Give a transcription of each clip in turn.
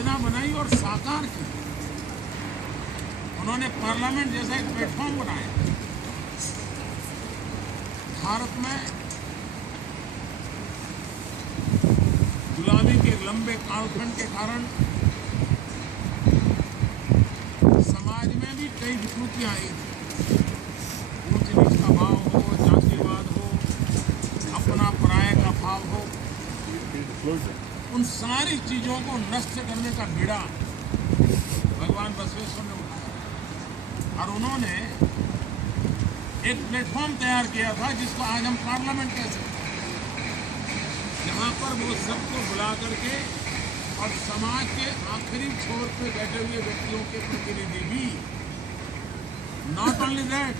योजना बनाई और साकार की। उन्होंने पार्लियामेंट जैसा एक प्लेटफॉर्म बनाया। भारत में गुलामी के लंबे कालखंड के कारण समाज में भी कई विकृतियां आई थी। ऊंच नीच का भाव हो, जातिवाद हो, अपना पराये का भाव हो, उन सारी चीजों को नष्ट करने का बीड़ा भगवान बसवेश्वर ने उठाया और उन्होंने एक प्लेटफॉर्म तैयार किया था जिसको आज हम पार्लियामेंट कह सकते हैं, जहां पर वो सबको बुला करके और समाज के आखिरी छोर पे बैठे हुए व्यक्तियों के प्रतिनिधि भी, not only that,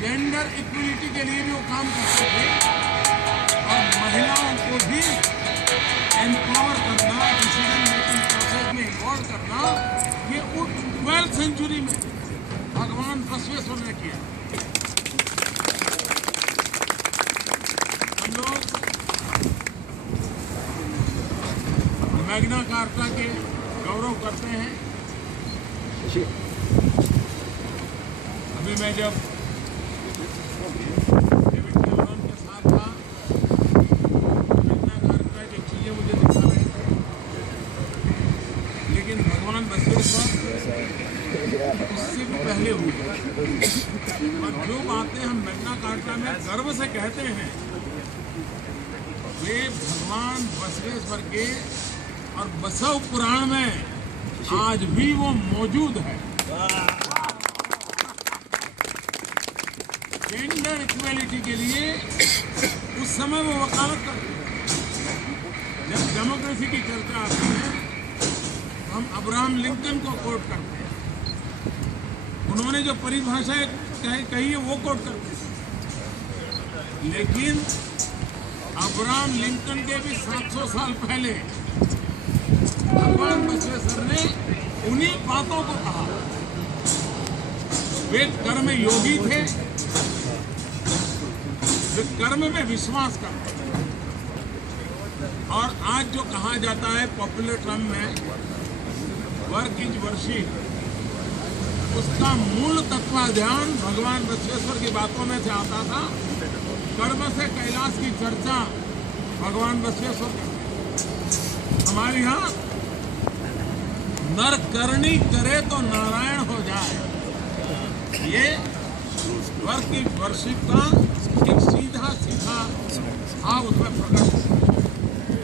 gender equality के लिए भी वो काम करते थे और महिलाओं को भी एम्पावर करना, डिसीजन मेकिंग प्रोसेस में इन्वॉल्व करना, ये 12th सेंचुरी में भगवान बसवेश्वर ने किया। हम लोग मैग्ना कार्टा के गौरव करते हैं। अभी मैं जब डेविड कैमरन के साथ था, मैग्ना कार्टा की चीजें मुझे दिखा रहे थे, लेकिन भगवान बसवेश्वर उससे भी पहले हुई। और जो बातें हम मैग्ना कार्टा में गर्व से कहते हैं, वे भगवान बसवेश्वर के और बसव पुराण में आज भी वो मौजूद है। जेंडर इक्वेलिटी के लिए उस समय वो वकालत करते हैं। जब डेमोक्रेसी की चर्चा आती है, हम अब्राहम लिंकन को कोट करते हैं। उन्होंने जो परिभाषा कही है वो कोट करते हैं, लेकिन अब्राहम लिंकन के भी 700 साल पहले भगवान बसवेश्वर ने उन्हीं बातों को कहा। वे कर्म योगी थे, वे कर्म में विश्वास करते थे। और आज जो कहा जाता है पॉपुलर टर्म में वर्क इज वर्शिप, उसका मूल तत्वाध्यान भगवान बसवेश्वर की बातों में से आता था। कर्म से कैलाश की चर्चा भगवान बसवेश्वर करते। हमारे यहाँ नर करनी करे तो नारायण हो जाए, ये वर्क की वर्शिप का एक सीधा सीधा भाव उसमें प्रकट है।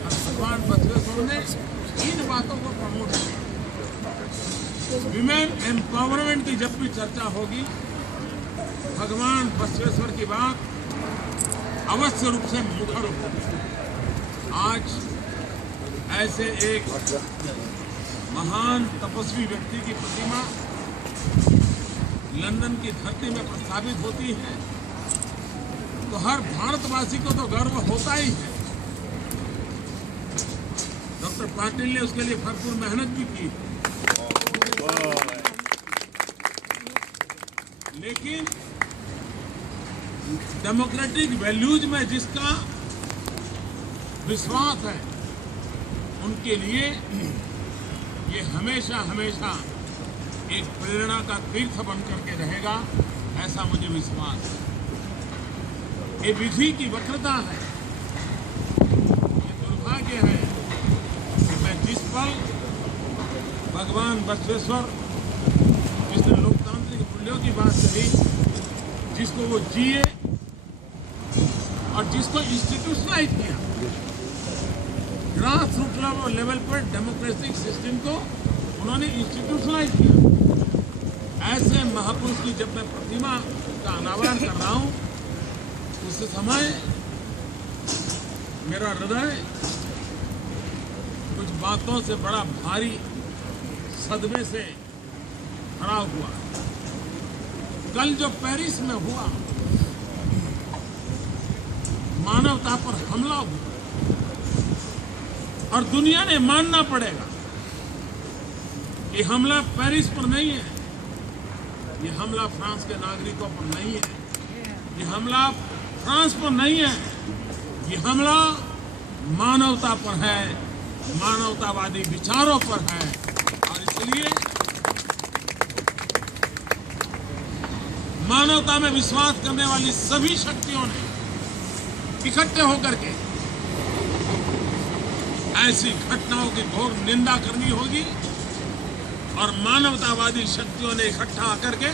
भगवान बसवेश्वर ने इन बातों को प्रमोट किया। विमेन एम्पावरमेंट की जब भी चर्चा होगी, भगवान बसवेश्वर की बात अवश्य रूप से मुखर होगी। आज ऐसे एक महान तपस्वी व्यक्ति की प्रतिमा लंदन की धरती में प्रस्तावित होती है, तो हर भारतवासी को तो गर्व होता ही है। डॉक्टर पाटिल ने उसके लिए भरपूर मेहनत भी की, लेकिन डेमोक्रेटिक वैल्यूज में जिसका विश्वास है, उनके लिए ये हमेशा हमेशा एक प्रेरणा का तीर्थ बन करके रहेगा, ऐसा मुझे विश्वास है। ये विधि की वक्रता है, ये दुर्भाग्य है कि मैं जिस पल भगवान बसवेश्वर, जिसने लोकतांत्रिक मूल्यों की बात कही, जिसको वो जिए और जिसको इंस्टीट्यूशनलाइज किया, ग्रास रूट लेवल पर डेमोक्रेटिक सिस्टम को उन्होंने इंस्टीट्यूशनलाइज किया। ऐसे महापुरुष की जब मैं प्रतिमा का अनावरण कर रहा हूं, उस समय मेरा हृदय कुछ बातों से बड़ा भारी सदमे से भरा हुआ। कल जो पेरिस में हुआ, मानवता पर हमला हुआ, और दुनिया ने मानना पड़ेगा कि हमला पेरिस पर नहीं है, ये हमला फ्रांस के नागरिकों पर नहीं है, ये हमला फ्रांस पर नहीं है, ये हमला मानवता पर है, मानवतावादी विचारों पर है और इसलिए मानवता में विश्वास करने वाली सभी शक्तियों ने इकट्ठे होकर के ऐसी घटनाओं की घोर निंदा करनी होगी और मानवतावादी शक्तियों ने इकट्ठा आकर के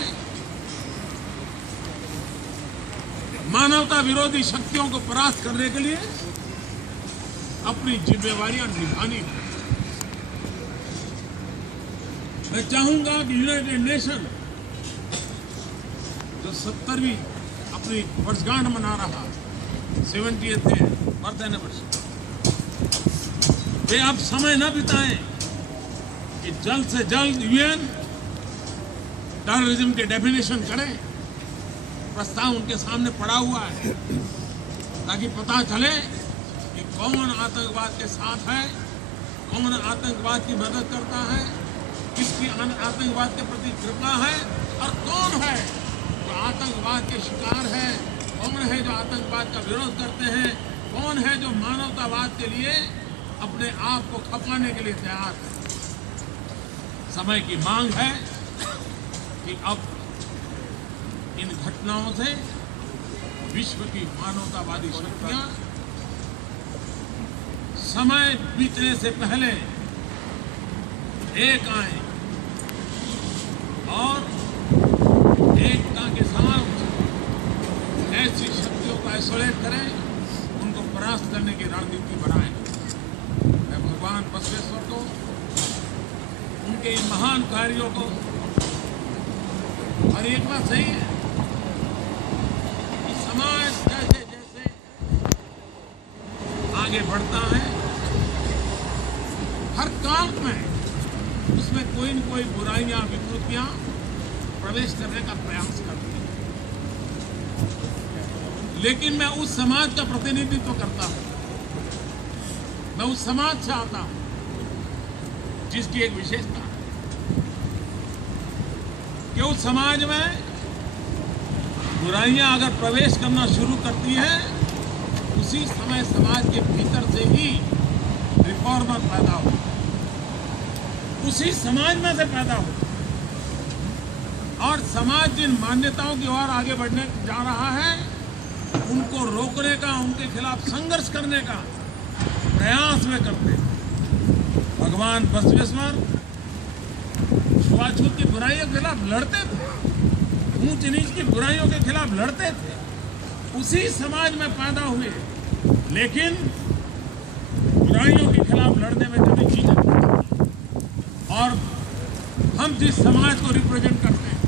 मानवता विरोधी शक्तियों को परास्त करने के लिए अपनी जिम्मेवारियां निभानी है। मैं चाहूंगा कि यूनाइटेड नेशन जो 70वीं अपनी वर्षगांठ मना रहा 70th बर्थ एनिवर्सरी, वे अब समय न बिताएं कि जल्द से जल्द यूएन टेररिज्म के डेफिनेशन करें। प्रस्ताव उनके सामने पड़ा हुआ है ताकि पता चले कि कौन आतंकवाद के साथ है, कौन आतंकवाद की मदद करता है, किसकी आतंकवाद के प्रति कृपा है और कौन है जो आतंकवाद के शिकार है, कौन है जो आतंकवाद का विरोध करते हैं, कौन है जो मानवतावाद के लिए अपने आप को खपाने के लिए तैयार है। समय की मांग है कि अब इन घटनाओं से विश्व की मानवतावादी शक्तियां समय बीतने से पहले एक आए और एकता के साथ ऐसी शक्तियों को आइसोलेट करें, उनको परास्त करने की रणनीति बनाएं। मैं भगवान बसवेश्वर को, उनके इन महान कार्यों को, और एक बात सही है कि समाज जैसे जैसे आगे बढ़ता है, हर काम में उसमें कोई न कोई बुराइयां, विकृतियां प्रवेश करने का प्रयास करती हैं। लेकिन मैं उस समाज का प्रतिनिधित्व करता हूं, मैं उस समाज से आता हूं जिसकी एक विशेषता है कि उस समाज में बुराइयां अगर प्रवेश करना शुरू करती हैं, उसी समय समाज के भीतर से ही रिफॉर्मर पैदा हो, उसी समाज में से पैदा हो, और समाज जिन मान्यताओं की ओर आगे बढ़ने जा रहा है उनको रोकने का, उनके खिलाफ संघर्ष करने का प्रयास में करते हैं। भगवान बसवेश्वर छुआछूत की बुराइयों के खिलाफ लड़ते थे, ऊंच नीच की बुराइयों के खिलाफ लड़ते थे, उसी समाज में पैदा हुए, लेकिन बुराइयों के खिलाफ लड़ने में कभी जीते नहीं। और हम जिस समाज को रिप्रेजेंट करते हैं,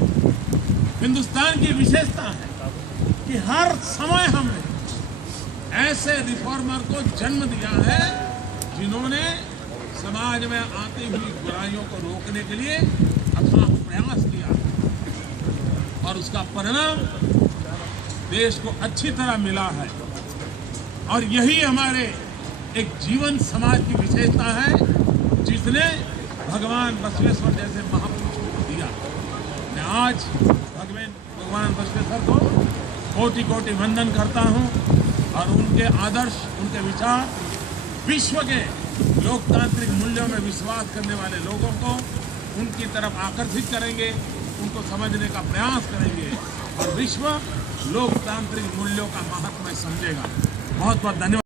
हिंदुस्तान की विशेषता है कि हर समय हमने ऐसे रिफॉर्मर को जन्म दिया है जिन्होंने समाज में आती हुई बुराइयों को रोकने के लिए अथाह प्रयास किया और उसका परिणाम देश को अच्छी तरह मिला है। और यही हमारे एक जीवन समाज की विशेषता है जिसने भगवान बसवेश्वर जैसे महापुरुष को दिया। मैं आज भगवान बसवेश्वर को कोटि कोटि वंदन करता हूं और उनके आदर्श, उनके विचार विश्व के लोकतांत्रिक मूल्यों में विश्वास करने वाले लोगों को उनकी तरफ आकर्षित करेंगे, उनको समझने का प्रयास करेंगे और विश्व लोकतांत्रिक मूल्यों का महत्व समझेगा। बहुत बहुत धन्यवाद।